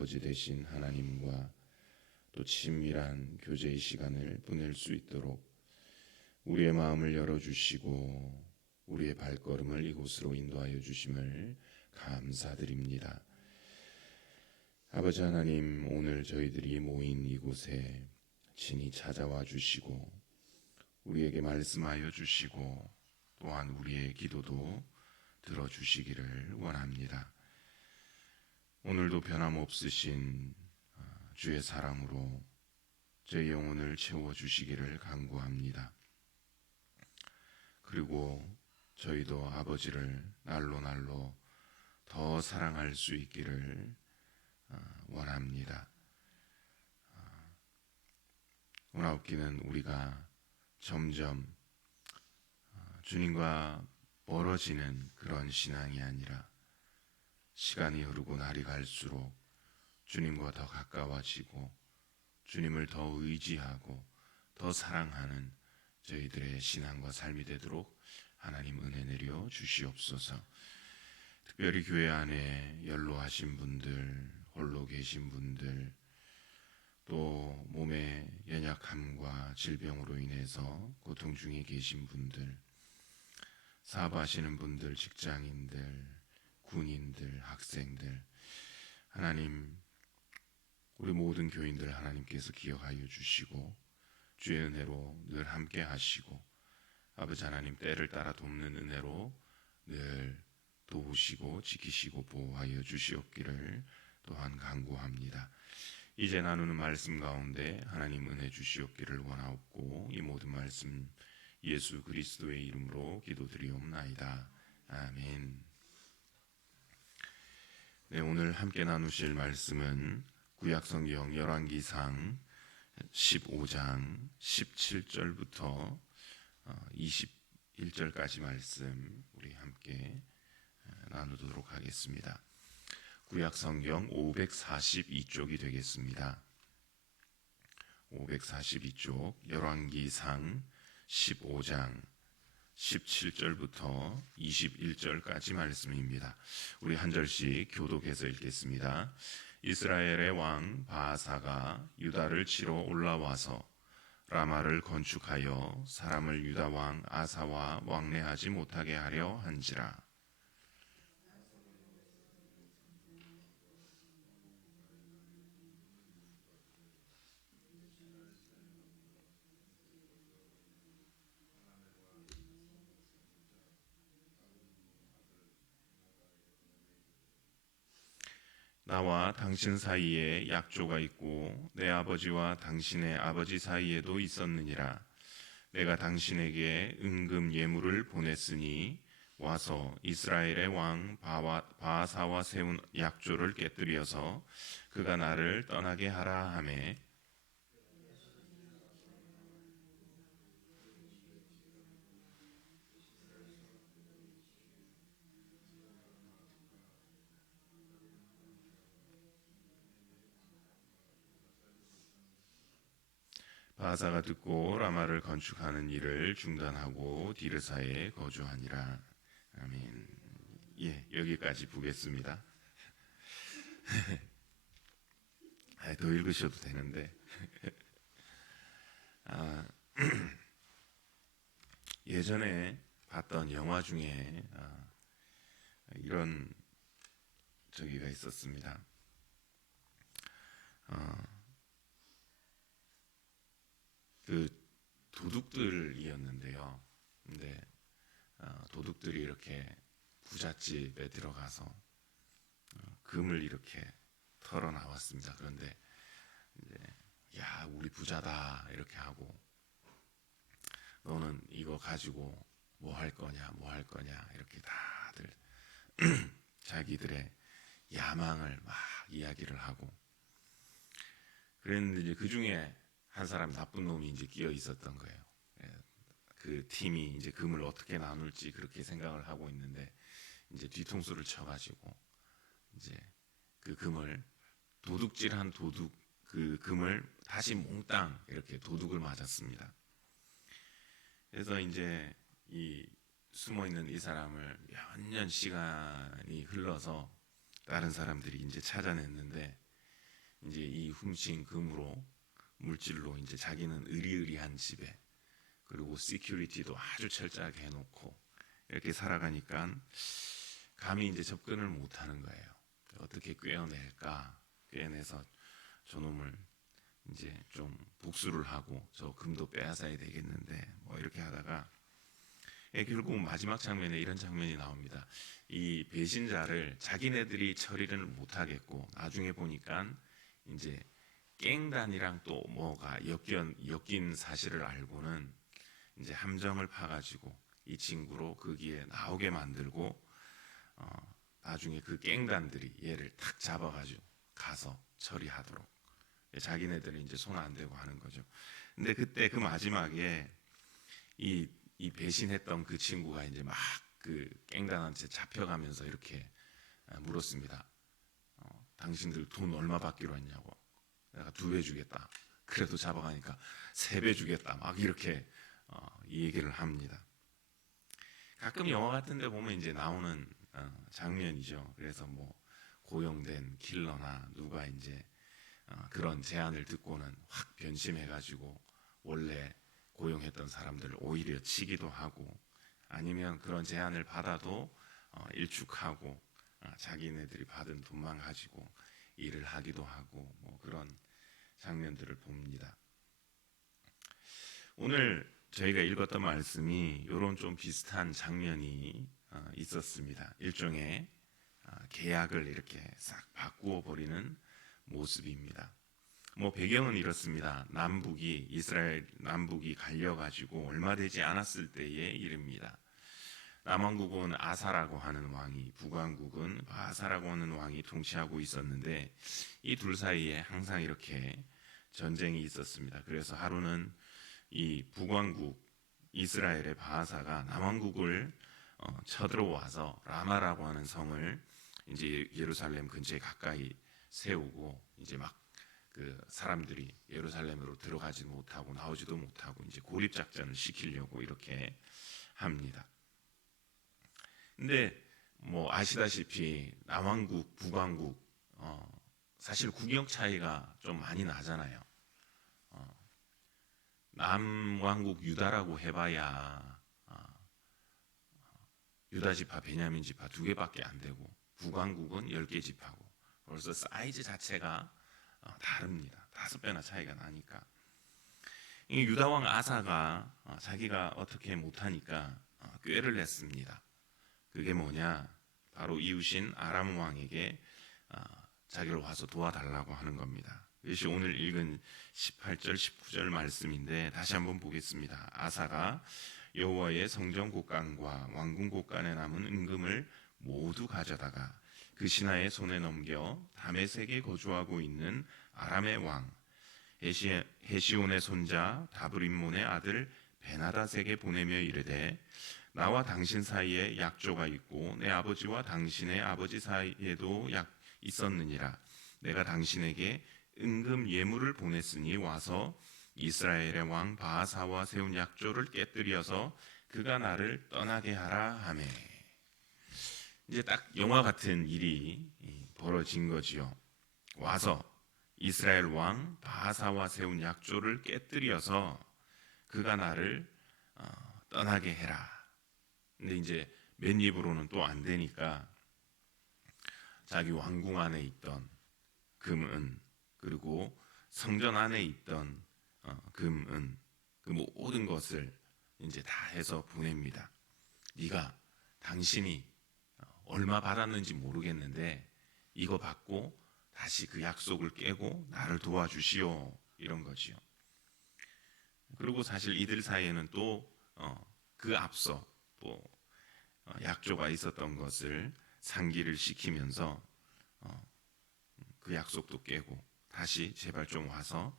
아버지 되신 하나님과 또 친밀한 교제의 시간을 보낼 수 있도록 우리의 마음을 열어주시고 우리의 발걸음을 이곳으로 인도하여 주심을 감사드립니다. 아버지 하나님, 오늘 저희들이 모인 이곳에 친히 찾아와 주시고 우리에게 말씀하여 주시고 또한 우리의 기도도 들어주시기를 원합니다. 오늘도 변함없으신 주의 사랑으로 제 영혼을 채워주시기를 간구합니다. 그리고 저희도 아버지를 날로 더 사랑할 수 있기를 원합니다. 오나옵기는 우리가 점점 주님과 멀어지는 그런 신앙이 아니라 시간이 흐르고 날이 갈수록 주님과 더 가까워지고 주님을 더 의지하고 더 사랑하는 저희들의 신앙과 삶이 되도록 하나님 은혜 내려 주시옵소서. 특별히 교회 안에 연로하신 분들, 홀로 계신 분들, 또 몸의 연약함과 질병으로 인해서 고통 중에 계신 분들, 사업하시는 분들, 직장인들, 군인들, 학생들, 하나님, 우리 모든 교인들 하나님께서 기억하여 주시고 주의 은혜로 늘 함께 하시고 아버지 하나님 때를 따라 돕는 은혜로 늘 도우시고 지키시고 보호하여 주시옵기를 또한 간구합니다. 이제 나누는 말씀 가운데 하나님 은혜 주시옵기를 원하옵고 이 모든 말씀 예수 그리스도의 이름으로 기도드리옵나이다. 아멘. 네, 오늘 함께 나누실 말씀은 구약성경 열왕기상 15장 17절부터 21절까지 말씀 우리 함께 나누도록 하겠습니다. 구약성경 542쪽이 되겠습니다. 542쪽 열왕기상 15장 17절부터 21절까지 말씀입니다. 우리 한 절씩 교독해서 읽겠습니다. 이스라엘의 왕 바하사가 유다를 치러 올라와서 라마를 건축하여 사람을 유다 왕 아사와 왕래하지 못하게 하려 한지라. 나와 당신 사이에 약조가 있고 내 아버지와 당신의 아버지 사이에도 있었느니라. 내가 당신에게 은금 예물을 보냈으니 와서 이스라엘의 왕 바하사와 세운 약조를 깨뜨려서 그가 나를 떠나게 하라 하매 바하사가 듣고 라마를 건축하는 일을 중단하고 디르사에 거주하니라. 아멘. 예, 여기까지 보겠습니다. 더 읽으셔도 되는데 예전에 봤던 영화 중에 이런 저기가 있었습니다. 그 도둑들이었는데요. 근데 도둑들이 이렇게 부잣집에 들어가서 금을 이렇게 털어 나왔습니다. 그런데 이제 야, 우리 부자다 이렇게 하고 너는 이거 가지고 뭐 할 거냐 이렇게 다들 자기들의 야망을 막 이야기를 하고 그랬는데 이제 그 중에 한 사람 나쁜 놈이 이제 끼어 있었던 거예요. 그 팀이 이제 금을 어떻게 나눌지 그렇게 생각을 하고 있는데 이제 뒤통수를 쳐가지고 이제 그 금을 도둑질한 도둑 그 금을 다시 몽땅 이렇게 도둑을 맞았습니다. 그래서 이제 이 숨어 있는 이 사람을 몇 년 시간이 흘러서 다른 사람들이 이제 찾아냈는데 이제 이 훔친 금으로 물질로 이제 자기는 의리의리한 집에, 그리고 시큐리티도 아주 철저하게 해놓고 이렇게 살아가니까 감히 이제 접근을 못하는 거예요. 어떻게 꿰어낼까? 꿰어내서 저놈을 이제 좀 복수를 하고 저 금도 빼앗아야 되겠는데 뭐 이렇게 하다가 결국 마지막 장면에 이런 장면이 나옵니다. 이 배신자를 자기네들이 처리를 못하겠고 나중에 보니까 이제 깽단이랑 또 뭐가 엮인 사실을 알고는 이제 함정을 파가지고 이 친구로 거기에 나오게 만들고 나중에 그 깽단들이 얘를 탁 잡아가지고 가서 처리하도록, 자기네들은 이제 손 안 대고 하는 거죠. 근데 그때 그 마지막에 이 배신했던 그 친구가 이제 막 그 깽단한테 잡혀가면서 이렇게 물었습니다. 당신들 돈 얼마 받기로 했냐고. 내가 2배 주겠다. 그래도 잡아가니까 3배 주겠다. 막 이렇게 이 얘기를 합니다. 가끔 영화 같은 데 보면 이제 나오는 장면이죠. 그래서 뭐 고용된 킬러나 누가 이제 그런 제안을 듣고는 확 변심해가지고 원래 고용했던 사람들을 오히려 치기도 하고, 아니면 그런 제안을 받아도 일축하고 자기네들이 받은 돈만 가지고 일을 하기도 하고 뭐 그런 장면들을 봅니다. 오늘 저희가 읽었던 말씀이 이런 좀 비슷한 장면이 있었습니다. 일종의 계약을 이렇게 싹 바꾸어 버리는 모습입니다. 뭐 배경은 이렇습니다. 이스라엘 남북이 갈려가지고 얼마 되지 않았을 때의 일입니다. 남왕국은 아사라고 하는 왕이, 북왕국은 바하사라고 하는 왕이 통치하고 있었는데 이 둘 사이에 항상 이렇게 전쟁이 있었습니다. 그래서 하루는 이 북왕국 이스라엘의 바하사가 남왕국을 쳐들어와서 라마라고 하는 성을 이제 예루살렘 근처에 가까이 세우고 이제 막 그 사람들이 예루살렘으로 들어가지 못하고 나오지도 못하고 이제 고립 작전을 시키려고 이렇게 합니다. 근데 뭐 아시다시피 남왕국, 북왕국 사실 국력 차이가 좀 많이 나잖아요. 남왕국 유다라고 해봐야 유다 지파, 베냐민 지파 2개밖에 안 되고 북왕국은 10개 지파고 벌써 사이즈 자체가 다릅니다. 5배나 차이가 나니까 이 유다왕 아사가 자기가 어떻게 못하니까 꾀를 냈습니다. 그게 뭐냐? 바로 이웃인 아람 왕에게 자기를 와서 도와달라고 하는 겁니다. 이것이 오늘 읽은 18절, 19절 말씀인데 다시 한번 보겠습니다. 아사가 여호와의 성전 곳간과 왕궁 곳간에 남은 은금을 모두 가져다가 그 신하의 손에 넘겨 다메섹에 거주하고 있는 아람의 왕 헤시온의 손자 다브림몬의 아들 베나닷에게 보내며 이르되 나와 당신 사이에 약조가 있고 내 아버지와 당신의 아버지 사이에도 있었느니라. 내가 당신에게 은금 예물을 보냈으니 와서 이스라엘의 왕 바하사와 세운 약조를 깨뜨려서 그가 나를 떠나게 하라 하매. 이제 딱 영화 같은 일이 벌어진 거지요. 와서 이스라엘 왕 바하사와 세운 약조를 깨뜨려서 그가 나를 떠나게 해라. 근데 이제 맨입으로는 또 안 되니까 자기 왕궁 안에 있던 금은, 그리고 성전 안에 있던 금은, 그 모든 것을 이제 다 해서 보냅니다. 네가 당신이 얼마 받았는지 모르겠는데 이거 받고 다시 그 약속을 깨고 나를 도와주시오, 이런 거지요. 그리고 사실 이들 사이에는 또 그 앞서 또 약조가 있었던 것을 상기를 시키면서 그 약속도 깨고 다시 제발 좀 와서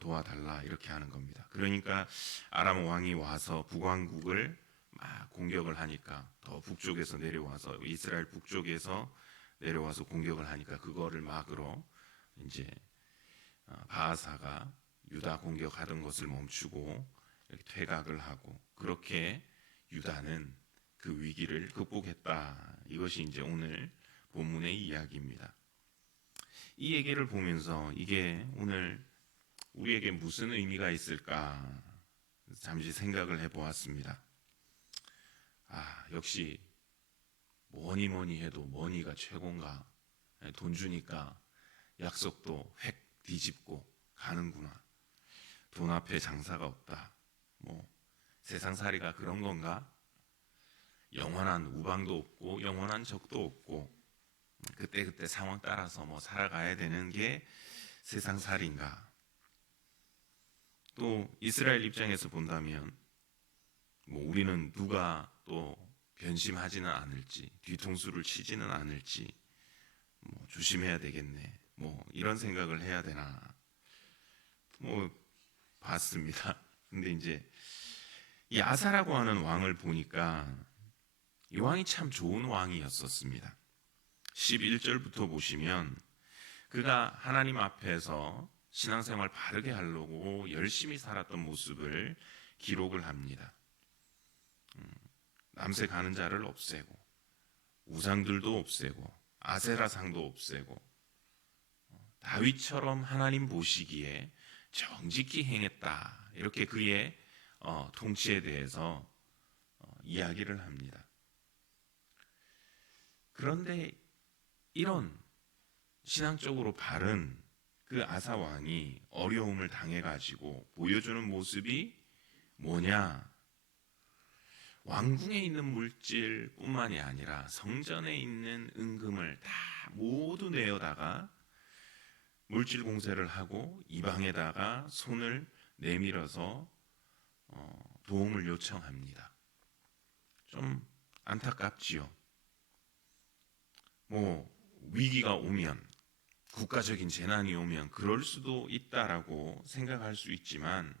도와달라, 이렇게 하는 겁니다. 그러니까 아람 왕이 와서 북왕국을 막 공격을 하니까 더 북쪽에서 내려와서, 이스라엘 북쪽에서 내려와서 공격을 하니까 그거를 막으러 이제 바하사가 유다 공격하던 것을 멈추고 이렇게 퇴각을 하고, 그렇게 유다는 그 위기를 극복했다. 이것이 이제 오늘 본문의 이야기입니다. 이 얘기를 보면서 이게 오늘 우리에게 무슨 의미가 있을까 잠시 생각을 해보았습니다. 역시 뭐니 뭐니 해도 머니가 최고인가. 돈 주니까 약속도 획 뒤집고 가는구나. 돈 앞에 장사가 없다. 뭐 세상살이가 그런 건가? 영원한 우방도 없고 영원한 적도 없고 그때그때 상황 따라서 뭐 살아가야 되는 게 세상살인가? 또 이스라엘 입장에서 본다면 뭐 우리는 누가 또 변심하지는 않을지 뒤통수를 치지는 않을지 뭐 조심해야 되겠네. 뭐 이런 생각을 해야 되나? 뭐 봤습니다. 근데 이제 이 아사라고 하는 왕을 보니까 이 왕이 참 좋은 왕이었었습니다. 11절부터 보시면 그가 하나님 앞에서 신앙생활 바르게 하려고 열심히 살았던 모습을 기록을 합니다. 남색 가는 자를 없애고 우상들도 없애고 아세라상도 없애고 다윗처럼 하나님 보시기에 정직히 행했다. 이렇게 그의 통치에 대해서 이야기를 합니다. 그런데 이런 신앙적으로 바른 그 아사 왕이 어려움을 당해가지고 보여주는 모습이 뭐냐? 왕궁에 있는 물질뿐만이 아니라 성전에 있는 은금을 다 모두 내어다가 물질 공세를 하고 이방에다가 손을 내밀어서 도움을 요청합니다. 좀 안타깝지요. 뭐 위기가 오면 국가적인 재난이 오면 그럴 수도 있다라고 생각할 수 있지만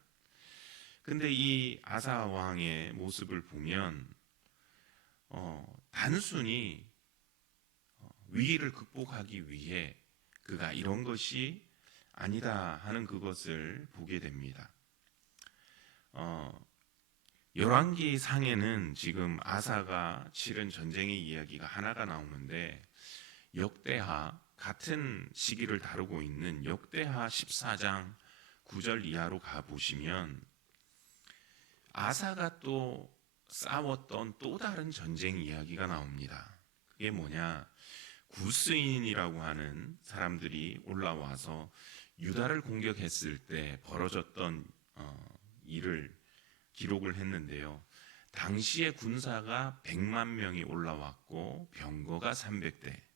근데 이 아사 왕의 모습을 보면 단순히 위기를 극복하기 위해 그가 이런 것이 아니다 하는 그것을 보게 됩니다. 열왕기 상에는 지금 아사가 치른 전쟁의 이야기가 하나가 나오는데 역대하 같은 시기를 다루고 있는 역대하 14장 9절 이하로 가보시면 아사가 또 싸웠던 또 다른 전쟁 이야기가 나옵니다. 그게 뭐냐? 구스인이라고 하는 사람들이 올라와서 유다를 공격했을 때 벌어졌던 일을 기록을 했는데요. 당시의 군사가 100만 명이 올라왔고 병거가 300대.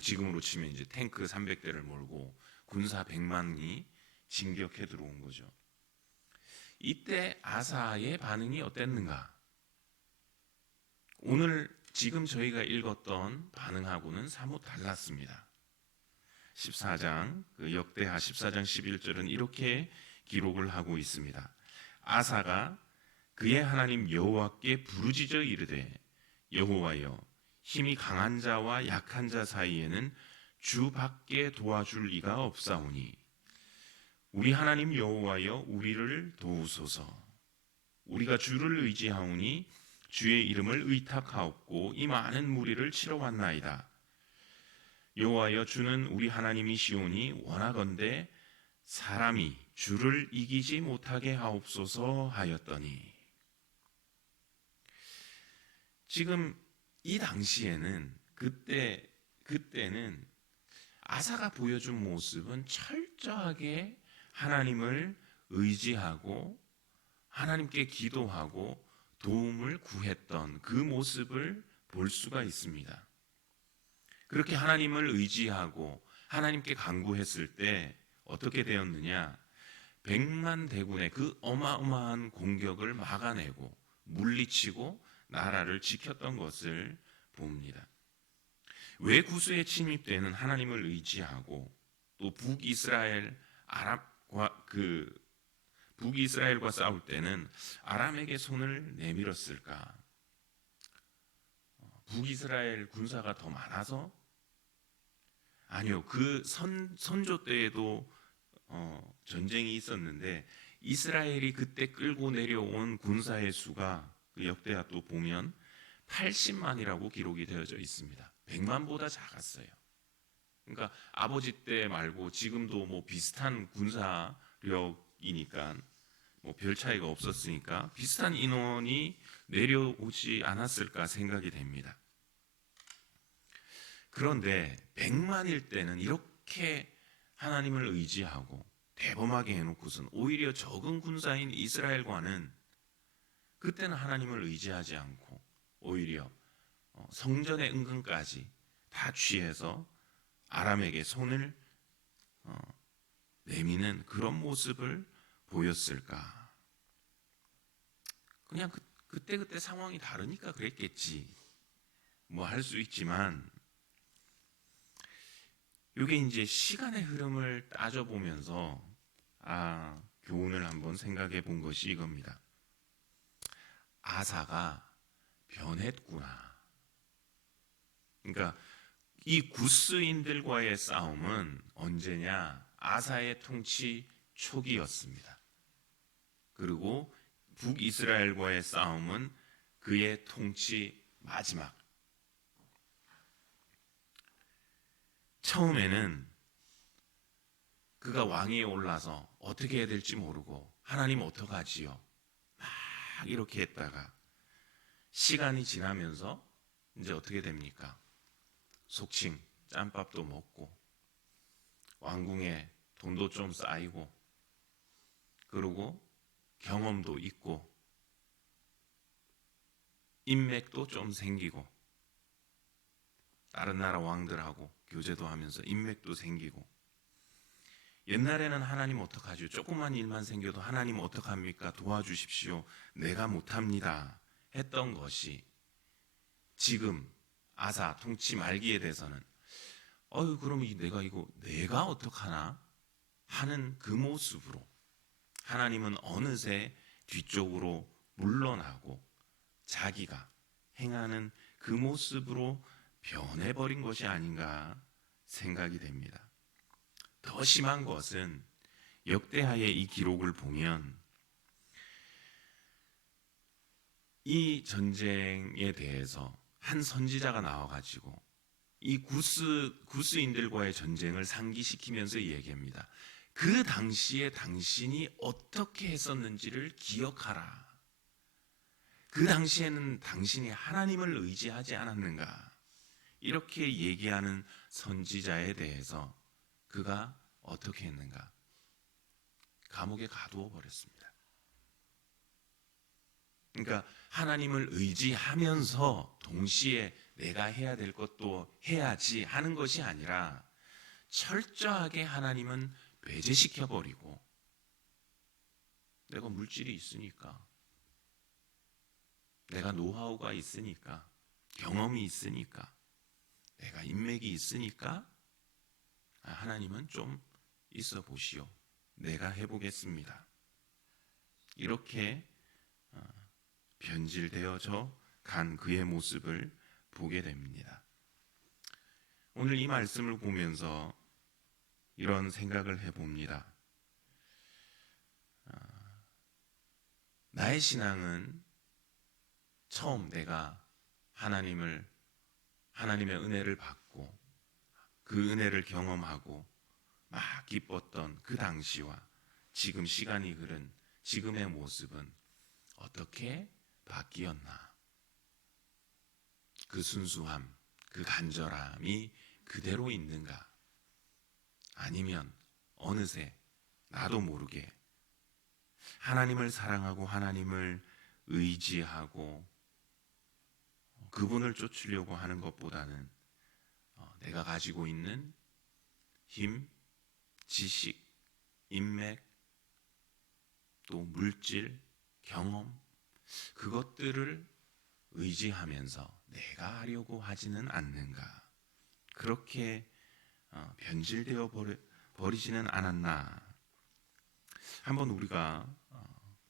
지금으로 치면 이제 탱크 300대를 몰고 군사 100만이 진격해 들어온 거죠. 이때 아사의 반응이 어땠는가? 오늘 지금 저희가 읽었던 반응하고는 사뭇 달랐습니다. 14장 역대하 14장 11절은 이렇게 기록을 하고 있습니다. 아사가 그의 하나님 여호와께 부르짖어 이르되 여호와여 힘이 강한 자와 약한 자 사이에는 주밖에 도와줄 이가 없사오니 우리 하나님 여호와여 우리를 도우소서. 우리가 주를 의지하오니 주의 이름을 의탁하옵고 이 많은 무리를 치러 왔나이다. 여호와여 주는 우리 하나님이시오니 원하건대 사람이 주를 이기지 못하게 하옵소서 하였더니 지금 이 당시에는 그때는 아사가 보여준 모습은 철저하게 하나님을 의지하고 하나님께 기도하고 도움을 구했던 그 모습을 볼 수가 있습니다. 그렇게 하나님을 의지하고 하나님께 간구했을 때 어떻게 되었느냐? 100만 대군의 그 어마어마한 공격을 막아내고 물리치고 나라를 지켰던 것을 봅니다. 왜 구스에 침입되는 하나님을 의지하고 또 북이스라엘과 싸울 때는 아람에게 손을 내밀었을까? 북이스라엘 군사가 더 많아서? 아니요. 그 선조 때에도 전쟁이 있었는데 이스라엘이 그때 끌고 내려온 군사의 수가 그 역대하 또 보면 80만이라고 기록이 되어져 있습니다. 100만보다 작았어요. 그러니까 아버지 때 말고 지금도 뭐 비슷한 군사력이니까 뭐 별 차이가 없었으니까 비슷한 인원이 내려오지 않았을까 생각이 됩니다. 그런데 100만일 때는 이렇게 하나님을 의지하고 대범하게 해놓고선 오히려 적은 군사인 이스라엘과는 그때는 하나님을 의지하지 않고 오히려 성전의 은근까지 다 취해서 아람에게 손을 내미는 그런 모습을 보였을까? 그냥 그때 상황이 다르니까 그랬겠지. 뭐 할 수 있지만 이게 이제 시간의 흐름을 따져보면서 교훈을 한번 생각해 본 것이 이겁니다. 아사가 변했구나. 그러니까 이 구스인들과의 싸움은 언제냐? 아사의 통치 초기였습니다. 그리고 북이스라엘과의 싸움은 그의 통치 마지막. 처음에는 그가 왕위에 올라서 어떻게 해야 될지 모르고 하나님 어떡하지요? 막 이렇게 했다가 시간이 지나면서 이제 어떻게 됩니까? 속칭 짬밥도 먹고 왕궁에 돈도 좀 쌓이고 그리고 경험도 있고 인맥도 좀 생기고 다른 나라 왕들하고 교제도 하면서 인맥도 생기고 옛날에는 하나님 어떡하죠? 조그만 일만 생겨도 하나님 어떡합니까? 도와주십시오. 내가 못합니다. 했던 것이 지금 아사 통치 말기에 대해서는 그럼 내가 어떡하나? 하는 그 모습으로 하나님은 어느새 뒤쪽으로 물러나고 자기가 행하는 그 모습으로 변해버린 것이 아닌가 생각이 됩니다. 더 심한 것은 역대하의 이 기록을 보면 이 전쟁에 대해서 한 선지자가 나와가지고 이 구스인들과의 전쟁을 상기시키면서 얘기합니다. 그 당시에 당신이 어떻게 했었는지를 기억하라. 그 당시에는 당신이 하나님을 의지하지 않았는가? 이렇게 얘기하는 선지자에 대해서 그가 어떻게 했는가? 감옥에 가두어 버렸습니다. 그러니까 하나님을 의지하면서 동시에 내가 해야 될 것도 해야지 하는 것이 아니라 철저하게 하나님은 배제시켜 버리고 내가 물질이 있으니까 내가 노하우가 있으니까 경험이 있으니까 내가 인맥이 있으니까 하나님은 좀 있어 보시오. 내가 해보겠습니다. 이렇게 변질되어져 간 그의 모습을 보게 됩니다. 오늘 이 말씀을 보면서 이런 생각을 해봅니다. 나의 신앙은 처음 내가 하나님의 은혜를 받고 그 은혜를 경험하고 막 기뻤던 그 당시와 지금 시간이 흐른 지금의 모습은 어떻게 바뀌었나? 그 순수함, 그 간절함이 그대로 있는가? 아니면 어느새 나도 모르게 하나님을 사랑하고 하나님을 의지하고 그분을 쫓으려고 하는 것보다는 내가 가지고 있는 힘, 지식, 인맥, 또 물질, 경험 그것들을 의지하면서 내가 하려고 하지는 않는가? 그렇게 변질되어 버리지는 않았나? 한번 우리가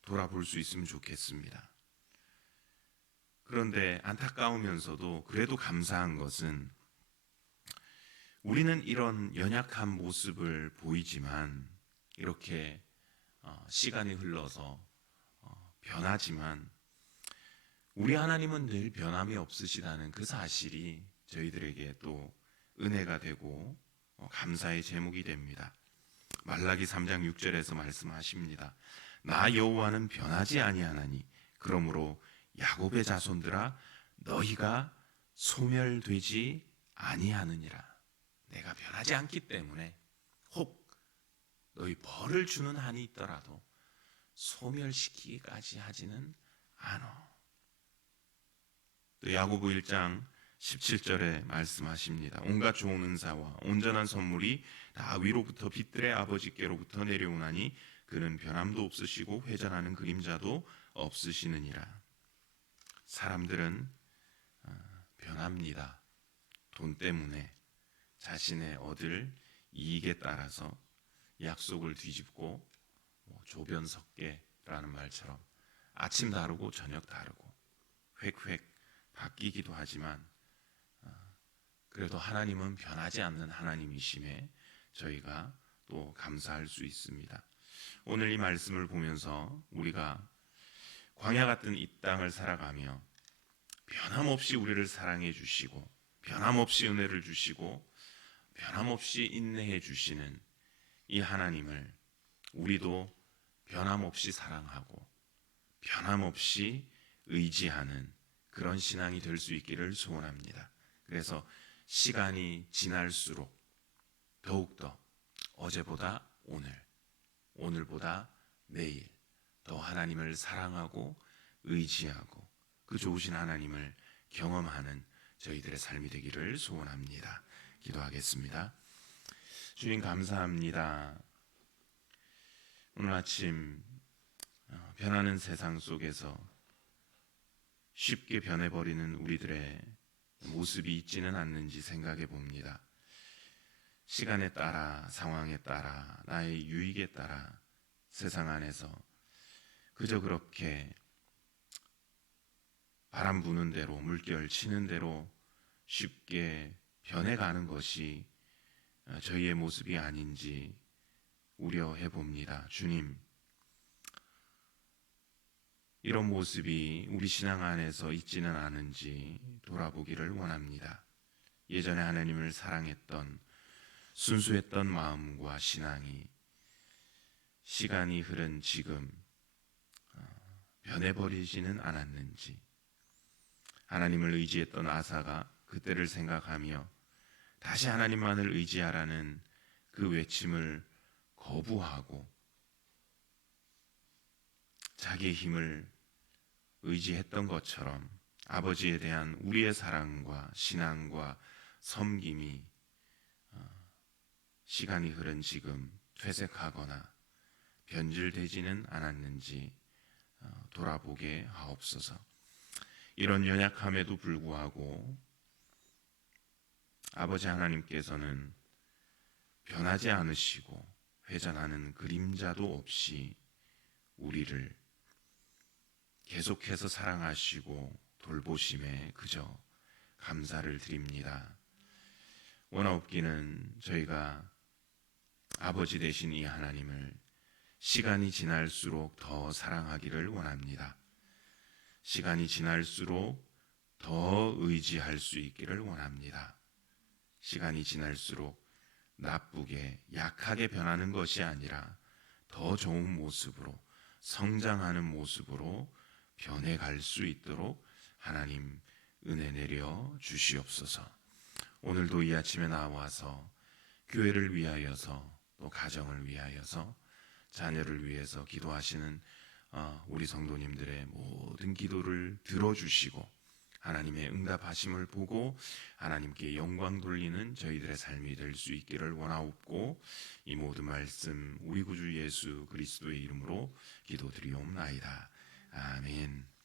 돌아볼 수 있으면 좋겠습니다. 그런데 안타까우면서도 그래도 감사한 것은 우리는 이런 연약한 모습을 보이지만 이렇게 시간이 흘러서 변하지만 우리 하나님은 늘 변함이 없으시다는 그 사실이 저희들에게 또 은혜가 되고 감사의 제목이 됩니다. 말라기 3장 6절에서 말씀하십니다. 나 여호와는 변하지 아니하나니 그러므로 야곱의 자손들아 너희가 소멸되지 아니하느니라. 내가 변하지 않기 때문에 혹 너희 벌을 주는 한이 있더라도 소멸시키기까지 하지는 않아. 또 야고보 1장 17절에 말씀하십니다. 온갖 좋은 은사와 온전한 선물이 다 위로부터 빛들의 아버지께로부터 내려오나니 그는 변함도 없으시고 회전하는 그림자도 없으시느니라. 사람들은 변합니다. 돈 때문에 자신의 얻을 이익에 따라서 약속을 뒤집고 조변석계라는 말처럼 아침 다르고 저녁 다르고 획획 바뀌기도 하지만 그래도 하나님은 변하지 않는 하나님이심에 저희가 또 감사할 수 있습니다. 오늘 이 말씀을 보면서 우리가 광야 같은 이 땅을 살아가며 변함없이 우리를 사랑해 주시고 변함없이 은혜를 주시고 변함없이 인내해 주시는 이 하나님을 우리도 변함없이 사랑하고 변함없이 의지하는 그런 신앙이 될 수 있기를 소원합니다. 그래서 시간이 지날수록 더욱더 어제보다 오늘, 오늘보다 내일 더 하나님을 사랑하고 의지하고 그 좋으신 하나님을 경험하는 저희들의 삶이 되기를 소원합니다. 기도하겠습니다. 주님 감사합니다. 오늘 아침 변하는 세상 속에서 쉽게 변해버리는 우리들의 모습이 있지는 않는지 생각해 봅니다. 시간에 따라, 상황에 따라, 나의 유익에 따라 세상 안에서 그저 그렇게 바람 부는 대로, 물결 치는 대로 쉽게 변해가는 것이 저희의 모습이 아닌지 우려해 봅니다. 주님, 이런 모습이 우리 신앙 안에서 있지는 않은지 돌아보기를 원합니다. 예전에 하나님을 사랑했던 순수했던 마음과 신앙이 시간이 흐른 지금 변해버리지는 않았는지, 하나님을 의지했던 아사가 그때를 생각하며 다시 하나님만을 의지하라는 그 외침을 거부하고 자기의 힘을 의지했던 것처럼 아버지에 대한 우리의 사랑과 신앙과 섬김이 시간이 흐른 지금 퇴색하거나 변질되지는 않았는지 돌아보게 하옵소서. 이런 연약함에도 불구하고 아버지 하나님께서는 변하지 않으시고 회전하는 그림자도 없이 우리를 계속해서 사랑하시고 돌보심에 그저 감사를 드립니다. 원하옵기는 저희가 아버지 되신 이 하나님을 시간이 지날수록 더 사랑하기를 원합니다. 시간이 지날수록 더 의지할 수 있기를 원합니다. 시간이 지날수록 나쁘게 약하게 변하는 것이 아니라 더 좋은 모습으로 성장하는 모습으로 변해갈 수 있도록 하나님 은혜 내려 주시옵소서. 오늘도 이 아침에 나와서 교회를 위하여서 또 가정을 위하여서 자녀를 위해서 기도하시는 우리 성도님들의 모든 기도를 들어주시고 하나님의 응답하심을 보고 하나님께 영광 돌리는 저희들의 삶이 될 수 있기를 원하옵고 이 모든 말씀 우리 구주 예수 그리스도의 이름으로 기도드리옵나이다. 아멘.